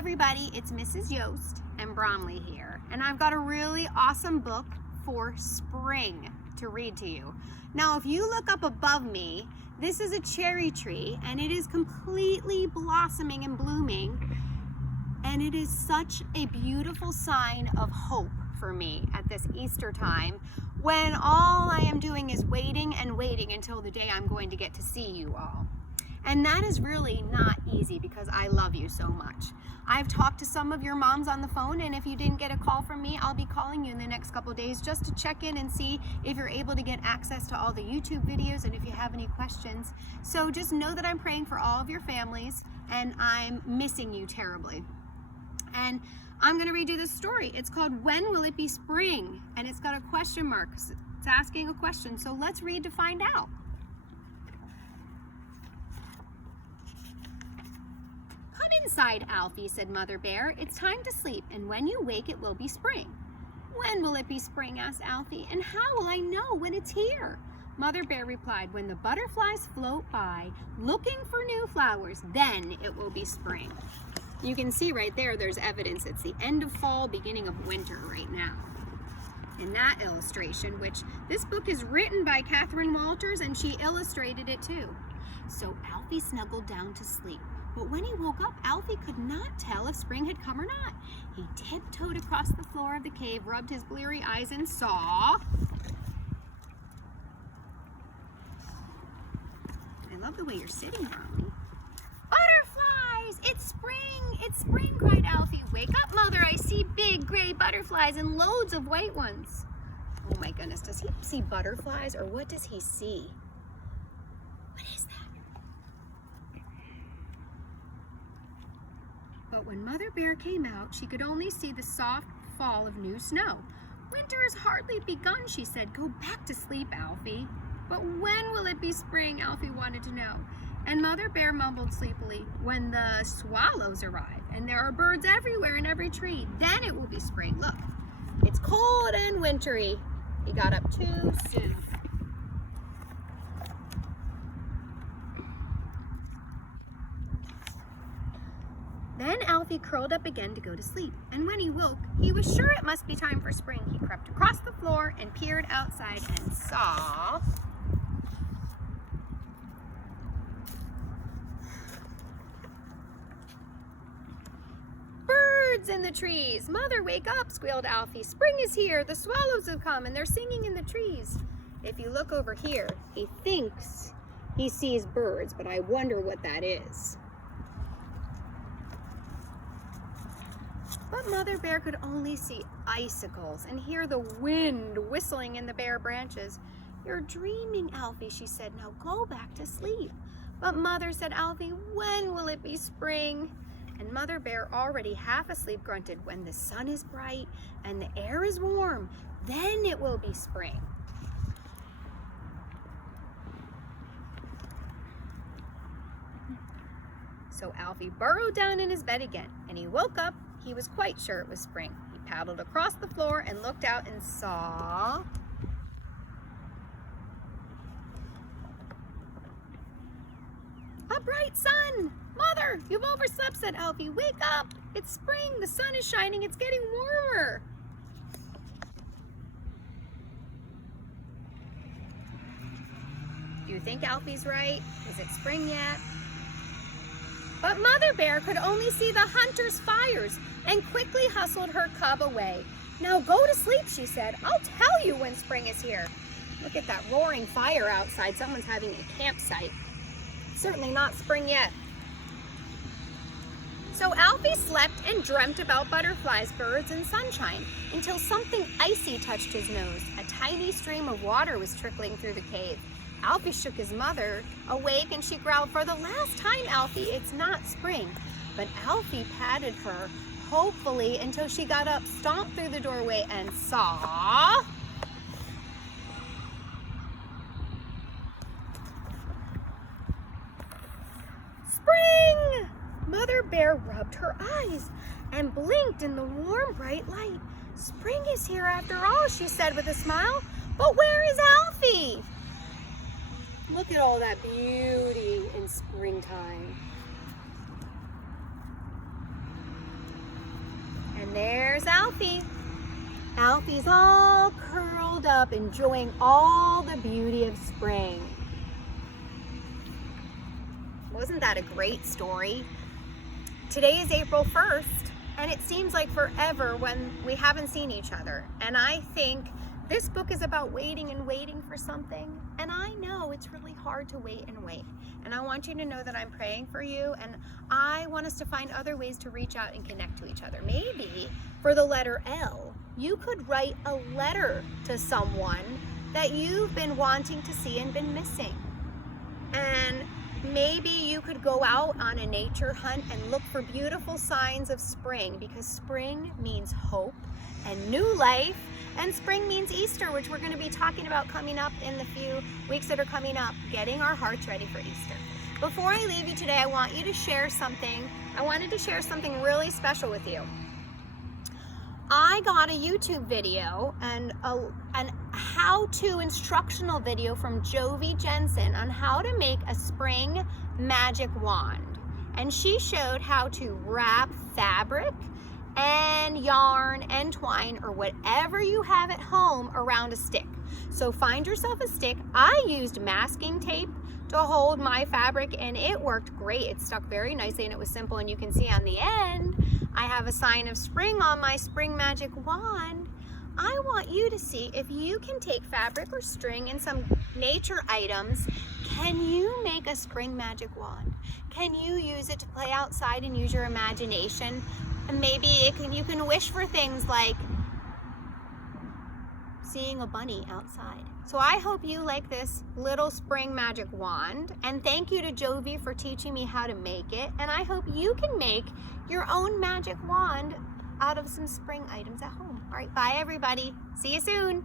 everybody, it's Mrs. Yost and Bromley here, and I've got a really awesome book for spring to read to you. Now, if you look up above me, this is a cherry tree, and it is completely blossoming and blooming, and it is such a beautiful sign of hope for me at this Easter time, when all I am doing is waiting and waiting until the day I'm going to get to see you all. And that is really not easy because I love you so much. I've talked to some of your moms on the phone, and if you didn't get a call from me, I'll be calling you in the next couple days just to check in and see if you're able to get access to all the YouTube videos and if you have any questions. So just know that I'm praying for all of your families, and I'm missing you terribly. And I'm going to read you this story. It's called When Will It Be Spring? And it's got a question mark. It's asking a question. So let's read to find out. Come inside, Alfie, said Mother Bear. It's time to sleep, and when you wake, it will be spring. When will it be spring? Asked Alfie. And how will I know when it's here? Mother Bear replied, when the butterflies float by, looking for new flowers, then it will be spring. You can see right there, there's evidence. It's the end of fall, beginning of winter right now. In that illustration, which this book is written by Catherine Walters, and she illustrated it too. So Alfie snuggled down to sleep. But when he woke up, Alfie could not tell if spring had come or not. He tiptoed across the floor of the cave, rubbed his bleary eyes, and saw... I love the way you're sitting, Bromley. Butterflies! It's spring! It's spring, cried Alfie. Wake up, Mother. I see big gray butterflies and loads of white ones. Oh my goodness, does he see butterflies, or what does he see? What is that? But when Mother Bear came out, she could only see the soft fall of new snow. Winter has hardly begun, she said. Go back to sleep, Alfie. But when will it be spring? Alfie wanted to know. And Mother Bear mumbled sleepily, when the swallows arrive, and there are birds everywhere in every tree, then it will be spring. Look, it's cold and wintry. He got up too soon. Then Alfie curled up again to go to sleep, and when he woke, he was sure it must be time for spring. He crept across the floor and peered outside and saw... birds in the trees. Mother, wake up, squealed Alfie. Spring is here. The swallows have come, and they're singing in the trees. If you look over here, he thinks he sees birds, but I wonder what that is. But Mother Bear could only see icicles and hear the wind whistling in the bare branches. You're dreaming, Alfie, she said. Now go back to sleep. But Mother, said Alfie, when will it be spring? And Mother Bear, already half asleep, grunted, when the sun is bright and the air is warm, then it will be spring. So Alfie burrowed down in his bed again, and he woke up. He was quite sure it was spring. He paddled across the floor and looked out and saw... a bright sun! Mother, you've overslept, said Alfie. Wake up! It's spring. The sun is shining. It's getting warmer. Do you think Alfie's right? Is it spring yet? But Mother Bear could only see the hunter's fires and quickly hustled her cub away. Now go to sleep, she said. I'll tell you when spring is here. Look at that roaring fire outside. Someone's having a campsite. Certainly not spring yet. So Alfie slept and dreamt about butterflies, birds, and sunshine until something icy touched his nose. A tiny stream of water was trickling through the cave. Alfie shook his mother awake, and she growled, for the last time, Alfie, it's not spring. But Alfie patted her hopefully until she got up, stomped through the doorway, and saw... spring! Mother Bear rubbed her eyes and blinked in the warm, bright light. Spring is here after all, she said with a smile. But where is Alfie? Look at all that beauty in springtime. And there's Alfie. Alfie's all curled up, enjoying all the beauty of spring. Wasn't that a great story? Today is April 1st, and it seems like forever when we haven't seen each other. And I think this book is about waiting and waiting for something. And I know it's really hard to wait and wait. And I want you to know that I'm praying for you, and I want us to find other ways to reach out and connect to each other. Maybe for the letter L, you could write a letter to someone that you've been wanting to see and been missing. And maybe you could go out on a nature hunt and look for beautiful signs of spring, because spring means hope and new life, and spring means Easter, which we're going to be talking about coming up in the few weeks that are coming up, getting our hearts ready for Easter. Before I leave you today, I want you to share something. I wanted to share something really special with you. I got a YouTube video and an how-to instructional video from Jovi Jensen on how to make a spring magic wand. And she showed how to wrap fabric and yarn and twine or whatever you have at home around a stick. So find yourself a stick. I used masking tape to hold my fabric, and it worked great. It stuck very nicely, and it was simple, and you can see on the end I have a sign of spring on my spring magic wand. I want you to see if you can take fabric or string and some nature items. Can you make a spring magic wand? Can you use it to play outside and use your imagination? And maybe you can wish for things like seeing a bunny outside. So I hope you like this little spring magic wand, and thank you to Jovi for teaching me how to make it. And I hope you can make your own magic wand out of some spring items at home. All right, bye everybody. See you soon.